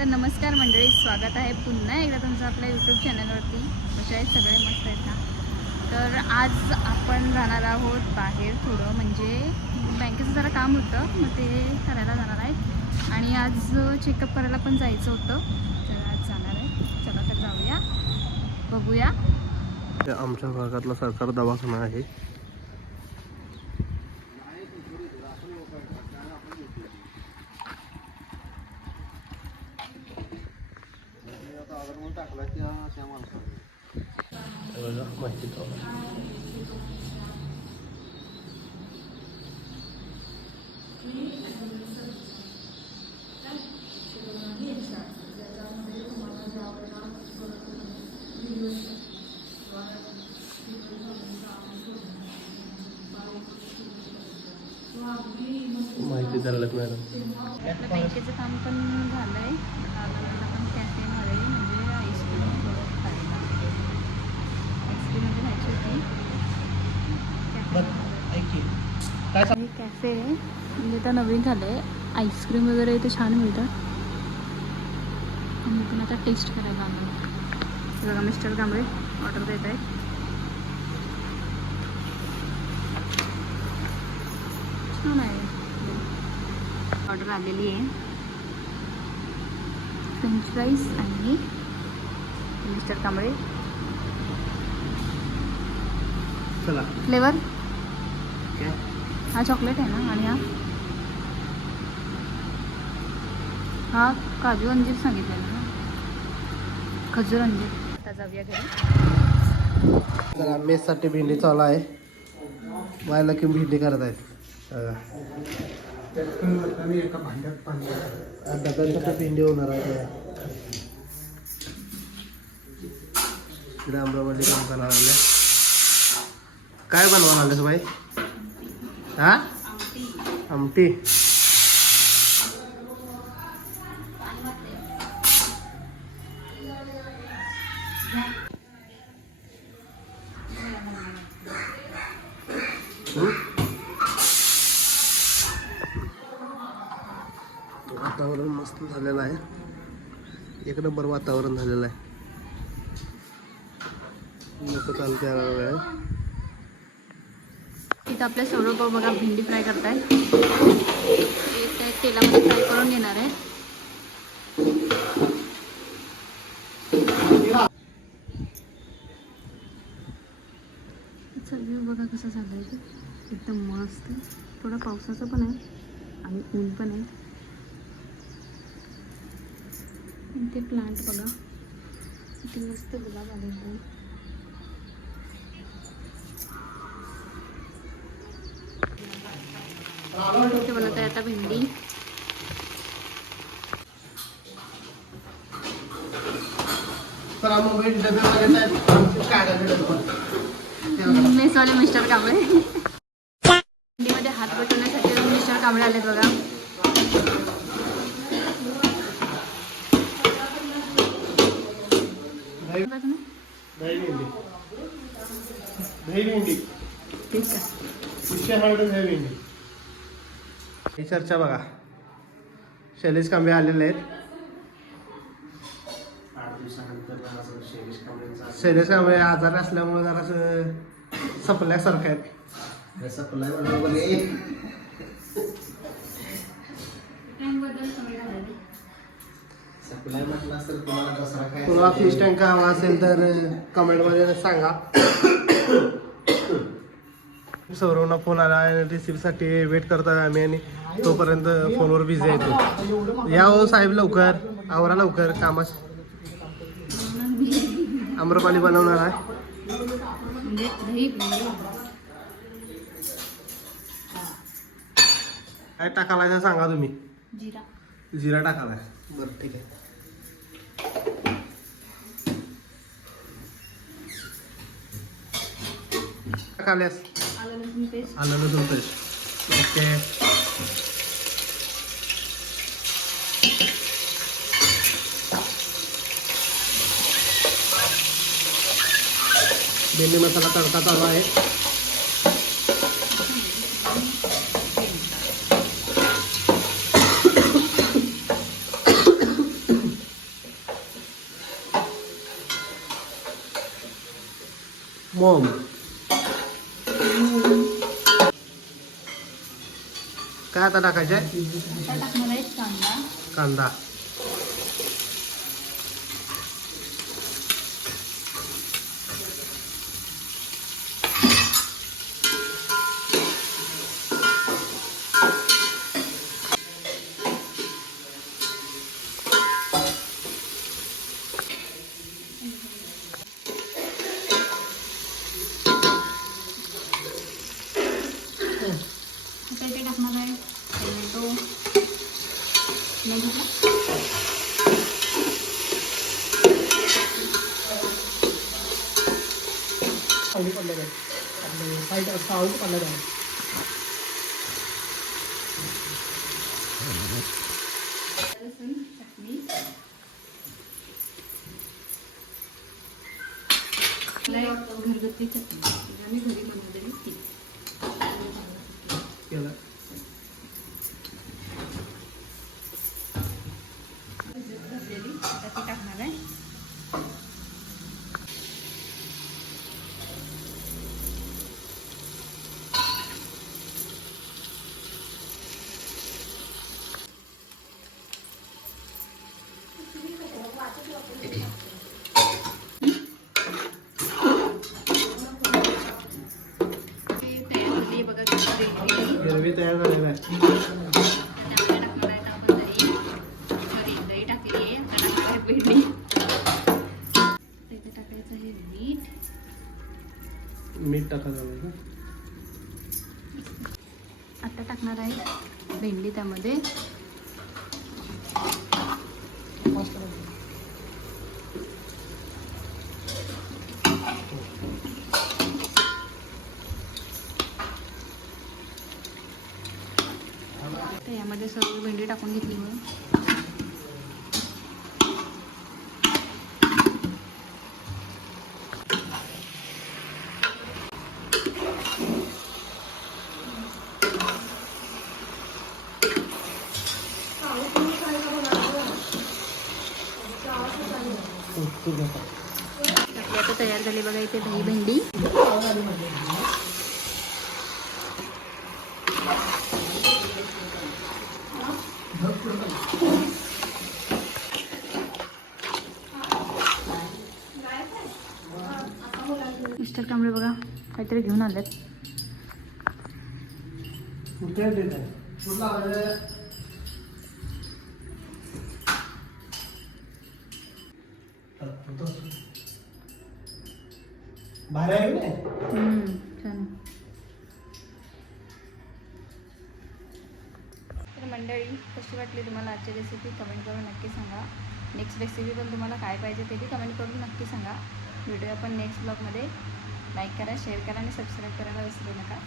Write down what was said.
तर नमस्कार मंडळी स्वागत आहे पुन्हा एकदा तुमचं आपल्या यूट्यूब चॅनलवरती कसे आहेत सगळे? मस्त आहेत ना? तर आज आपण जाणार आहोत बाहेर थोडं म्हणजे बँकेचं जरा काम होतं मग ते करायला जाणार आहेत. आणि आज चेकअप करायला पण जायचं होतं. तर आज जाणार आहे. चला तर जाऊया. बघूया. आमच्या भागातला सरकार दवाखाना आहे. हे बघा, माहिती चालू आहे. माहिती द्यायला मॅडम बँकेचं काम पण झालं आहे आपण कॅफेमध्ये म्हणजे आईस्क्रीम थोडं खायला आईस्क्रीममध्ये खायची होती कॅफे आहे. म्हणजे आता नवीन झालं आहे आईस्क्रीम वगैरे इथे छान मिळतं. आम्ही पण आता टेस्ट करायला आलो बघा मिस्टर कांबळे ऑर्डर देत आहेत. छान आहे. ऑर्डर आलेली आहे. फ्रेंच फ्राईज आणि मिस्टर कांबळे. चला. फ्लेवर हा चॉकलेट आहे ना आणि हा? हा काजू अंजीर सांगितलेला ना? खजूर अंजीर. आता जाऊया घरी. जरा मेससाठी भेंडी चालू आहे. व्हायला की भेंडी करत आहेत डब्यांसाठी भेंडी होणार आहे. बघा. काम करायला लागले. काय बनवा लागलेस बाई? हा? आमटी. वातावरण मस्त झालेलं आहे. एक नंबर वातावरण झालेलं आहे. लोक चालते आहे इथं आपल्या सौरभ बघा भेंडी फ्राय करताय. ते तेलामध्ये फ्राय करून घेणार आहे. बघा कसं झालं आहे एकदम मस्त. थोडा पावसाचं पण आहे आणि ऊन पण आहे. ते प्लांट बघा किती मस्त गुलाब आले एकदम इथे बनवत आहे आता भेंडी. मेसवाले मिस्टर कांबळे. भेंडीमध्ये हात बटवण्यासाठी मिस्टर कांबळे आलेत बघा. ठीक आहे विषय हळद दही भेंडी ही चर्चा बघा. शैलेश कांबे आलेले आहेत. शैलेश कांबे आजार असल्यामुळे जरासं सपल्यासारखं आहेत. तुला फिश टँक हवा असेल तर कमेंटमध्ये सांगा. सौरवना फोन आला आहे रिसिप्टसाठी वेट करतोय आम्ही आणि तोपर्यंत फोनवर बिझी आहे तो. या हो साहेब लवकर आवरा लवकर कामास आम्रपाली बनवणार आहे. काय टाकायला सांगा तुम्ही? जिरा. जिरा टाकायला. बरं ठीक आहे. टाकाल्यास Alam mo 'to, guys. Okay, hindi naman sa katakot, mga kahit ¿eh? mom. आता टाकायचे? कांदा. सावली पडलं आहे आपलं साईड सावली पडलं आहे लसूण चटणी आपल्या घरगुती चटणी आम्ही घरी बनवलेली ती केलं घातलेली आता ती टाकणार आहे ते तयार झाली बघा ग्रेव्ही ग्रेव्ही तयार झालेला आहे टाकणार आहे आपण दही सॉरी दही टाकली आहे आता टाकणार आहे भेंडी इथे टाकायचं आहे. मीठ मीठ टाकायचं? आता टाकणार आहे भेंडी त्यामध्ये. तर यामध्ये सर्व भेंडी टाकून घेतली म्हणून आपली आता तयार झाली बघा इथे दही भेंडी. मिस्टर कांबळे बघा काहीतरी घेऊन आलेत कुठे देत आहे? तर मंडळी कशी वाटली तुम्हाला आजची रेसिपी कमेंट करून नक्की सांगा. नेक्स्ट रेसिपी पण तुम्हाला काय पाहिजे ते बी कमेंट करून नक्की सांगा. व्हिडिओ आपण नेक्स्ट ब्लॉगमध्ये लाईक करा शेअर करा आणि सबस्क्राईब करायला विसरू नका.